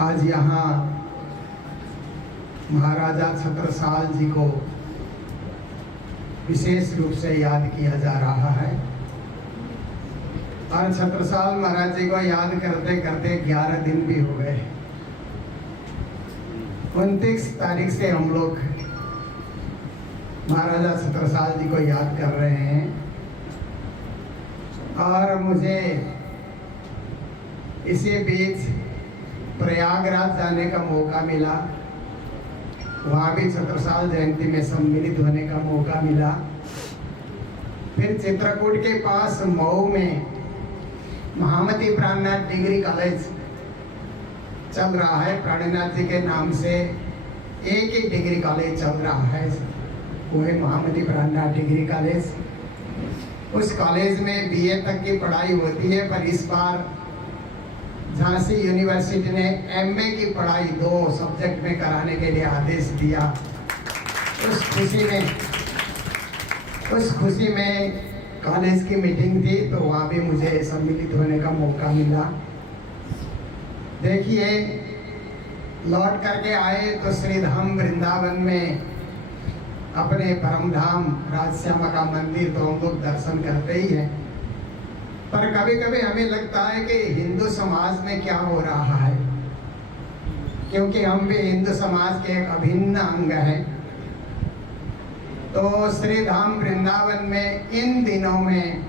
आज यहाँ महाराजा छत्रसाल जी को विशेष रूप से याद किया जा रहा है। और छत्रसाल महाराज जी को याद करते करते 11 दिन भी हो गए। 29 तारीख से हम लोग महाराजा छत्रसाल जी को याद कर रहे हैं। और मुझे इसी बीच प्रयागराज जाने का मौका मिला, वहाँ भी छत्रसाल जयंती में सम्मिलित होने का मौका मिला। फिर चित्रकूट के पास मऊ में महामती प्राणनाथ डिग्री कॉलेज चल रहा है। प्राणनाथ जी के नाम से एक ही डिग्री कॉलेज चल रहा है, वो है महामती प्राणनाथ डिग्री कॉलेज। उस कॉलेज में बीए तक की पढ़ाई होती है, पर इस बार झांसी यूनिवर्सिटी ने एमए की पढ़ाई 2 सब्जेक्ट में कराने के लिए आदेश दिया। उस खुशी में कॉलेज की मीटिंग थी, तो वहाँ भी मुझे सम्मिलित होने का मौका मिला। देखिए, लौट करके आए तो श्री धाम वृंदावन में अपने परम धाम राजश्यामा का मंदिर तो हम लोग दर्शन करते ही हैं। पर कभी कभी हमें लगता है कि हिंदू समाज में क्या हो रहा है, क्योंकि हम भी हिंदू समाज के एक अभिन्न अंग हैं। तो श्री धाम वृंदावन में इन दिनों में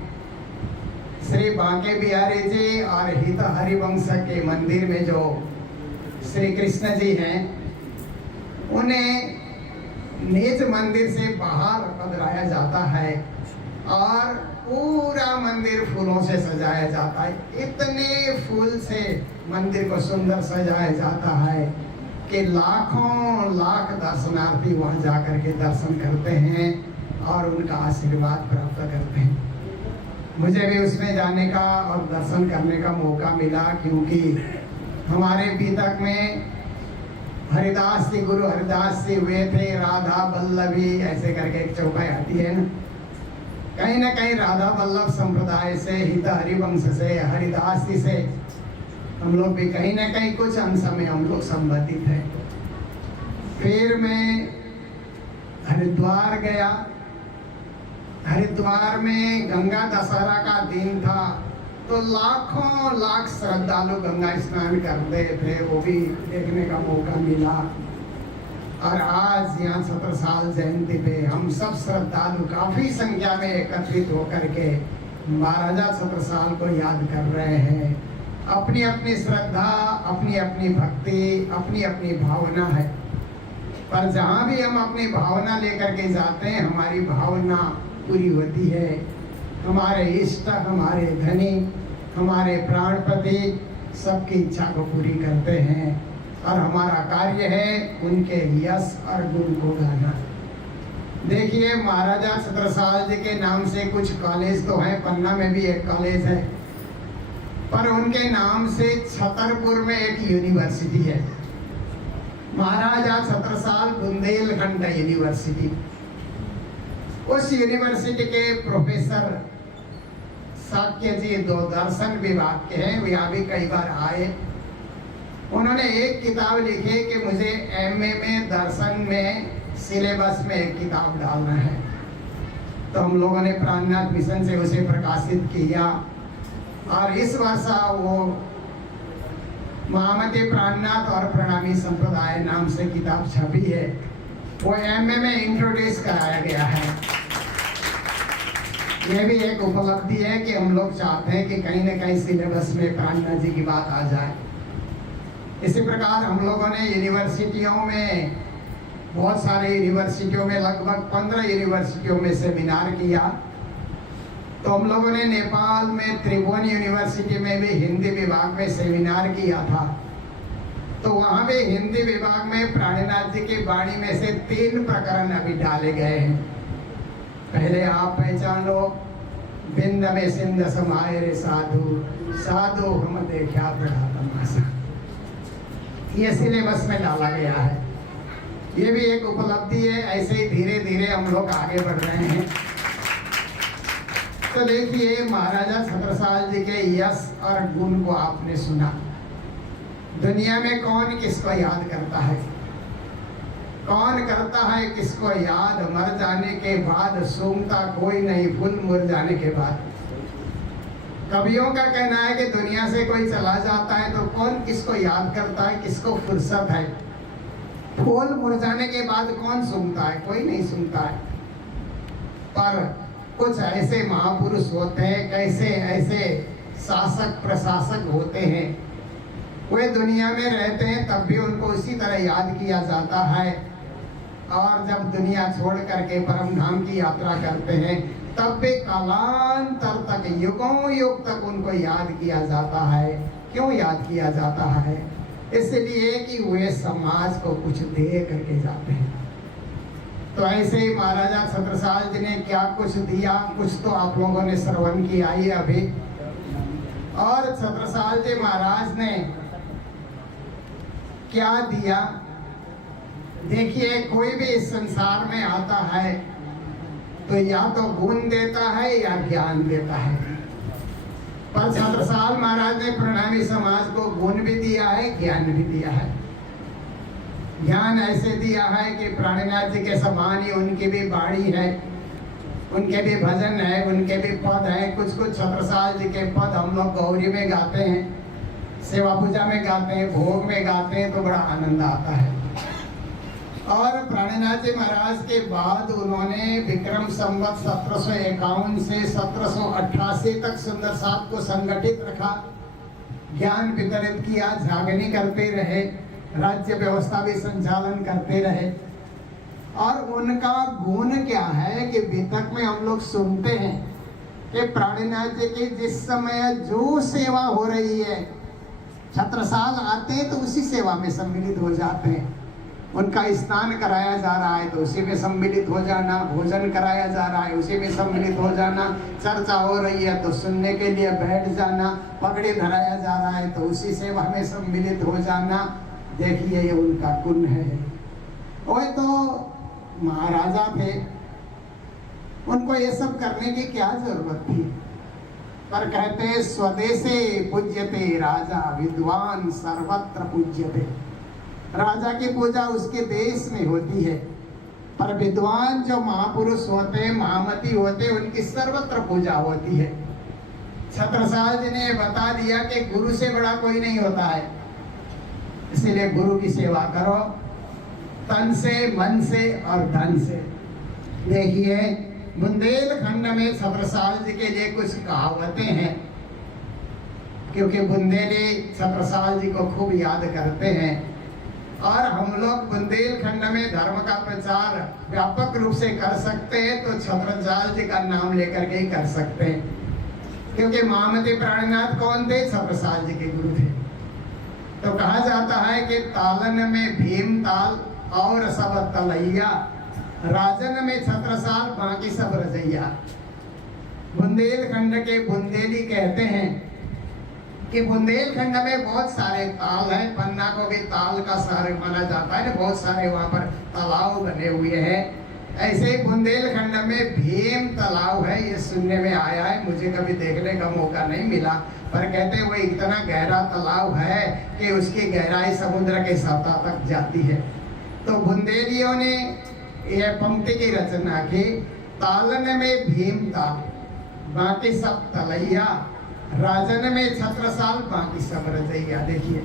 श्री बांके बिहारी जी और हित हरिवंश के मंदिर में जो श्री कृष्ण जी हैं, उन्हें निज मंदिर से बाहर पधराया जाता है और पूरा मंदिर फूलों से सजाया जाता है। इतने फूल से मंदिर को सुंदर सजाया जाता है कि लाखों लाख दर्शनार्थी वहां जाकर के दर्शन करते हैं और उनका आशीर्वाद प्राप्त करते हैं। मुझे भी उसमें जाने का और दर्शन करने का मौका मिला, क्योंकि हमारे बीतक में हरिदास जी, गुरु हरिदास जी हुए थे। राधा वल्लभी ऐसे करके एक चौपाई आती है ना, कहीं ना कहीं राधा वल्लभ संप्रदाय से, हित हरिवंश से, हरिदास जी से हम लोग भी कहीं ना कहीं कुछ अंश में हम लोग संबंधित हैं। फिर मैं हरिद्वार गया। हरिद्वार में गंगा दशहरा का दिन था, तो लाखों लाख श्रद्धालु गंगा स्नान करते थे, वो भी देखने का मौका मिला। और आज यहाँ छत्रसाल जयंती पे हम सब श्रद्धालु काफी संख्या में एकत्रित होकर के महाराजा छत्रसाल को याद कर रहे हैं। अपनी अपनी श्रद्धा, अपनी अपनी भक्ति, अपनी अपनी भावना है, पर जहाँ भी हम अपनी भावना लेकर के जाते हैं, हमारी भावना पूरी होती है। हमारे इष्ट, हमारे धनी, हमारे प्राणपति सबकी इच्छा को पूरी करते हैं, और हमारा कार्य है उनके यश और गुण को गाना। देखिए, महाराजा छत्रसाल जी के नाम से कुछ कॉलेज तो हैं, पन्ना में भी एक कॉलेज है, पर उनके नाम से छतरपुर में एक यूनिवर्सिटी है, महाराजा छत्रसाल बुंदेलखंड यूनिवर्सिटी। उस यूनिवर्सिटी के प्रोफेसर साक्य जी दर्शन विभाग के हैं, वे यहाँ भी कई बार आए। उन्होंने एक किताब लिखी कि मुझे एमए में दर्शन में सिलेबस में एक किताब डालना है, तो हम लोगों ने प्राणनाथ मिशन से उसे प्रकाशित किया। और इस वर्ष वो महामती प्राणनाथ और प्रणामी संप्रदाय नाम से किताब छपी है, वो एमए में इंट्रोड्यूस कराया गया है। यह भी एक उपलब्धि है कि हम लोग चाहते हैं कि कहीं ना कहीं सिलेबस में प्राणनाथ जी की बात आ जाए। इसी प्रकार हम लोगों ने यूनिवर्सिटियों में, बहुत सारे यूनिवर्सिटियों में, लगभग 15 यूनिवर्सिटियों में सेमिनार किया। तो हम लोगों ने नेपाल में त्रिभुवन यूनिवर्सिटी में भी हिंदी विभाग में सेमिनार किया था। तो वहाँ भी हिंदी विभाग में प्राणनाथ जी की वाणी में से 3 प्रकरण अभी डाले गए हैं। पहले आप पहचान लो, बिंद में सिंध समाये रे साधु, साधु हम देखा बड़ा तमाशा, ये सिलेबस में डाला गया है। ये भी एक उपलब्धि है। ऐसे ही धीरे धीरे हम लोग आगे बढ़ रहे हैं। तो देखिए, महाराजा छत्रसाल जी के यश और गुण को आपने सुना। दुनिया में कौन किसको याद करता है? कौन करता है किसको याद? मर जाने के बाद सूंघता कोई नहीं फूल मुरझाने के बाद। कवियों का कहना है कि दुनिया से कोई चला जाता है तो कौन किसको याद करता है, किसको फुर्सत है? फूल मुरझाने के बाद कौन सुनता है? कोई नहीं सुनता है। पर कुछ ऐसे महापुरुष होते हैं, कैसे ऐसे शासक प्रशासक होते हैं, वे दुनिया में रहते हैं तब भी उनको उसी तरह याद किया जाता है, और जब दुनिया छोड़ करके परम धाम की यात्रा करते हैं तब भी कालांतर तक, युगों युग तक उनको याद किया जाता है। क्यों याद किया जाता है? इसलिए कि वे समाज को कुछ दे करके जाते हैं। तो ऐसे ही महाराजा छत्रसाल जी ने क्या कुछ दिया, कुछ तो आप लोगों ने श्रवण किया ही अभी। और छत्रसाल जी महाराज ने क्या दिया? देखिए, कोई भी इस संसार में आता है तो या तो गुण देता है या ज्ञान देता है। पर छत्रसाल महाराज ने प्रणामी समाज को गुण भी दिया है, ज्ञान भी दिया है। ज्ञान ऐसे दिया है कि प्राणनाथ जी के समान ही उनकी भी बाणी है, उनके भी भजन है, उनके भी पद है। कुछ कुछ छत्रसाल जी के पद हम लोग गौरी में गाते हैं, सेवा पूजा में गाते हैं, भोग में गाते हैं, तो बड़ा आनंद आता है। और प्राणनाथ जी महाराज के बाद उन्होंने विक्रम संवत 1751 से 1788 तक सुंदर साथ को संगठित रखा, ज्ञान वितरित किया, झागनी करते रहे, राज्य व्यवस्था भी संचालन करते रहे। और उनका गुण क्या है कि वितक में हम लोग सुनते हैं कि प्राणनाथ जी की जिस समय जो सेवा हो रही है, छत्रसाल आते हैं तो उसी सेवा में सम्मिलित हो जाते हैं। उनका स्नान कराया जा रहा है तो उसी में सम्मिलित हो जाना, भोजन कराया जा रहा है उसी में सम्मिलित हो जाना, चर्चा हो रही है तो सुनने के लिए बैठ जाना, पगड़ी धराया जा रहा है तो उसी सेवा में सम्मिलित हो जाना। देखिए, ये उनका गुण है। वो तो महाराजा थे, उनको ये सब करने की क्या जरूरत थी? पर कहते स्वदेशे पूज्यते राजा, विद्वान सर्वत्र पूज्यते। राजा की पूजा उसके देश में होती है, पर विद्वान जो महापुरुष होते हैं, महामती होते हैं, उनकी सर्वत्र पूजा होती है। छत्रसाल जी ने बता दिया कि गुरु से बड़ा कोई नहीं होता है, इसीलिए गुरु की सेवा करो तन से, मन से और धन से। देखिए, बुंदेलखंड में छत्रसाल जी के लिए कुछ कहावतें हैं, क्योंकि बुंदेली छत्रसाल जी को खूब याद करते हैं। और हम लोग बुंदेलखंड में धर्म का प्रचार व्यापक रूप से कर सकते हैं तो छत्रसाल जी का नाम लेकर के ही कर सकते हैं, क्योंकि महामती प्राणनाथ कौन थे? छत्रसाल जी के गुरु थे। तो कहा जाता है कि तालन में भीम ताल और सब तलैया, राजन में छत्रसाल बाकी सब रजैया। बुंदेलखंड के बुंदेली कहते हैं कि बुंदेलखंड में बहुत सारे ताल हैं, पन्ना को भी ताल का शहर माना जाता है, बहुत सारे वहाँ पर तालाब बने हुए हैं। ऐसे ही बुंदेलखंड में भीम तालाब है, ये सुनने में आया है, मुझे कभी देखने का मौका नहीं मिला, पर कहते हैं वो इतना गहरा तालाब है कि उसकी गहराई समुद्र के सतह तक जाती है। तो बुंदेलियों ने यह पंक्ति की रचना की, तालन में भीम ताल बाकी सब तलैया, राजन में छत्रसाल बाकी सब रजैया। देखिए,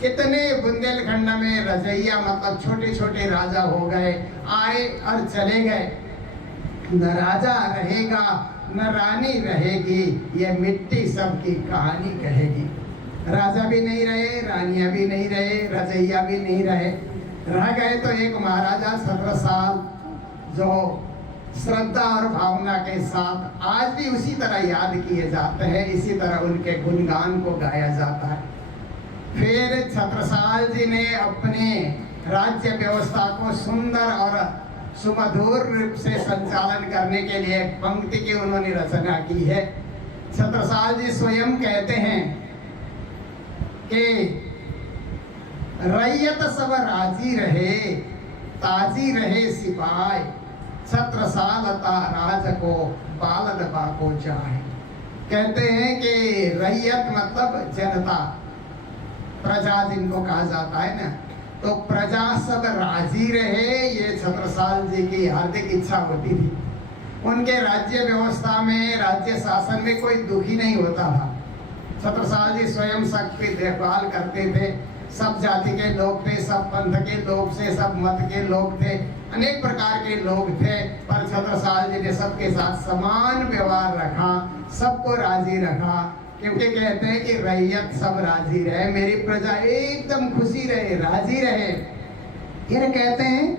कितने बुंदेलखंड में रजैया मतलब छोटे छोटे राजा हो गए, आए और चले गए। न राजा रहेगा न रानी रहेगी, ये मिट्टी सबकी कहानी कहेगी। राजा भी नहीं रहे, रानियां भी नहीं रहे, रजैया भी नहीं रहे, रह गए तो एक महाराजा छत्रसाल, जो श्रद्धा और भावना के साथ आज भी उसी तरह याद किए जाते हैं, इसी तरह उनके गुणगान को गाया जाता है। फिर छत्रसाल जी ने अपने राज्य व्यवस्था को सुंदर और सुमधुर रूप से संचालन करने के लिए एक पंक्ति की उन्होंने रचना की है। छत्रसाल जी स्वयं कहते हैं कि रैयत सब राजी रहे, ताजी रहे सिपाही, छत्रसालता राज को बालद बाको जाए। कहते हैं कि रैयत मतलब जनता, प्रजा जिनको कहा जाता है ना, तो प्रजा सब राजी रहे, ये छत्रसाल जी की हार्दिक इच्छा होती थी। उनके राज्य व्यवस्था में, राज्य शासन में कोई दुखी नहीं होता था। छत्रसाल जी स्वयं सबकी देखभाल करते थे, सब जाति के लोग थे, सब पंथ के लोग थे, सब मत के लोग थे, अनेक प्रकार के लोग थे, पर छत्रसाल जी ने सबके साथ समान व्यवहार रखा, सबको राजी रखा, क्योंकि कहते हैं कि रैयत सब राजी रहे, मेरी प्रजा एकदम खुशी रहे, राजी रहे। फिर कहते हैं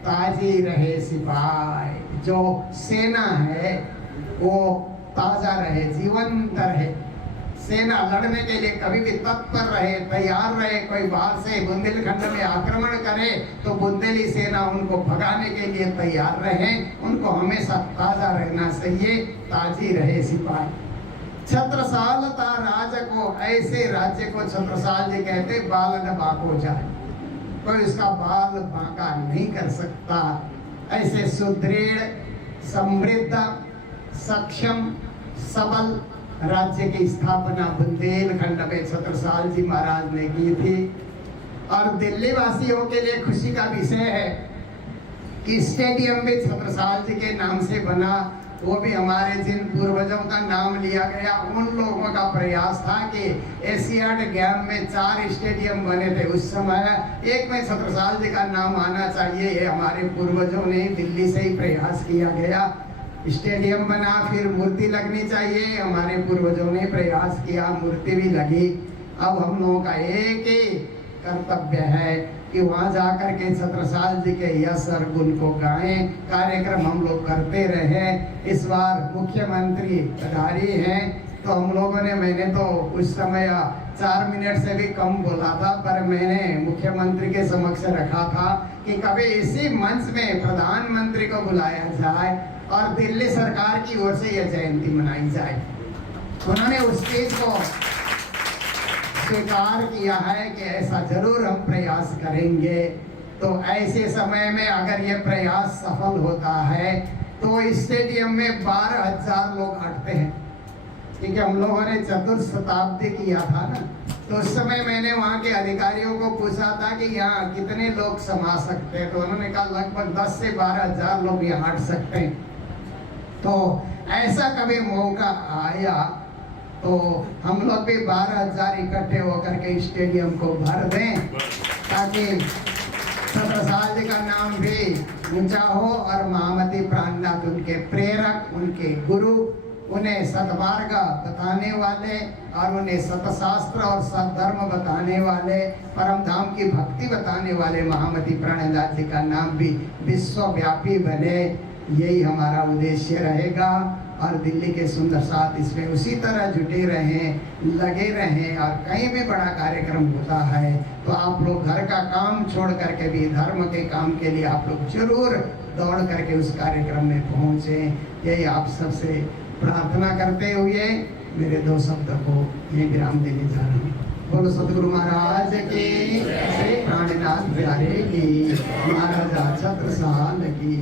ताजी रहे सिपाही, जो सेना है वो ताजा रहे, जीवंत रहे, सेना लड़ने के लिए कभी भी तत्पर रहे, तैयार रहे। कोई बाहर से बुंदेलखंड में आक्रमण करे तो बुंदेली सेना उनको भगाने के लिए तैयार रहे, उनको हमेशा ताजा रहना चाहिए, ताजी रहे सिपाही। छत्रसाल ता राज को, ऐसे राज्य को छत्रसाल जी कहते बाल न बाको जाए, कोई उसका बाल बांका नहीं कर सकता। ऐसे सुदृढ़, समृद्ध, सक्षम, सबल राज्य की स्थापना बुंदेलखंड में छत्रसाल जी महाराज ने की थी। और दिल्ली वासियों के लिए खुशी का विषय है कि स्टेडियम भी छत्रसाल जी के नाम से बना, वो भी हमारे जिन पूर्वजों का नाम लिया गया, उन लोगों का प्रयास था कि एशियाड गेम में 4 स्टेडियम बने थे उस समय, एक में छत्रसाल जी का नाम आना चाहिए, ये हमारे पूर्वजों ने दिल्ली से ही प्रयास किया गया। स्टेडियम बना, फिर मूर्ति लगनी चाहिए, हमारे पूर्वजों ने प्रयास किया, मूर्ति भी लगी। अब हम लोगों का एक ही कर्तव्य है कि वहाँ जाकर के छत्रसाल जी के यश और गुण को गाएं, कार्यक्रम हम लोग करते रहे। इस बार मुख्यमंत्री पधारी हैं, तो हम लोगों ने, मैंने तो उस समय 4 मिनट से भी कम बोला था, पर मैंने मुख्यमंत्री के समक्ष रखा था कि कभी इसी मंच में प्रधानमंत्री को बुलाया जाए और दिल्ली सरकार की ओर से यह जयंती मनाई जाए। उन्होंने उस चीज को स्वीकार किया है कि ऐसा जरूर हम प्रयास करेंगे। तो ऐसे समय में अगर ये प्रयास सफल होता है तो स्टेडियम में 12,000 लोग अटते हैं, क्योंकि हम लोगों ने चतुर्थ शताब्दी किया था ना, तो उस समय मैंने वहाँ के अधिकारियों को पूछा था कि यहाँ कितने लोग समा सकते हैं, तो उन्होंने कहा लगभग 10 से 12,000 लोग यहाँ अट सकते हैं। तो ऐसा कभी मौका आया तो हम लोग भी 12,000 इकट्ठे होकर के स्टेडियम को भर दें, ताकि छत्रसाल जी का नाम भी ऊंचा हो और महामती प्राणनाथ उनके प्रेरक, उनके गुरु, उन्हें सद्मार्ग बताने वाले और उन्हें सतशास्त्र और सद्धर्म बताने वाले, परम धाम की भक्ति बताने वाले महामती प्राणनाथ जी का नाम भी विश्वव्यापी बने, यही हमारा उद्देश्य रहेगा। और दिल्ली के सुंदर साथ इसमें उसी तरह जुटे रहें, लगे रहें, और कहीं भी बड़ा कार्यक्रम होता है तो आप लोग घर का काम छोड़ करके भी धर्म के काम के लिए आप लोग जरूर दौड़ करके उस कार्यक्रम में पहुँचें, यही आप सबसे प्रार्थना करते हुए मेरे 2 शब्द को ये विराम देने जा रहे हैं। बोलो सतगुरु महाराज की, श्री प्राणनाथ प्यारे की, महाराजा छत्रसाल की।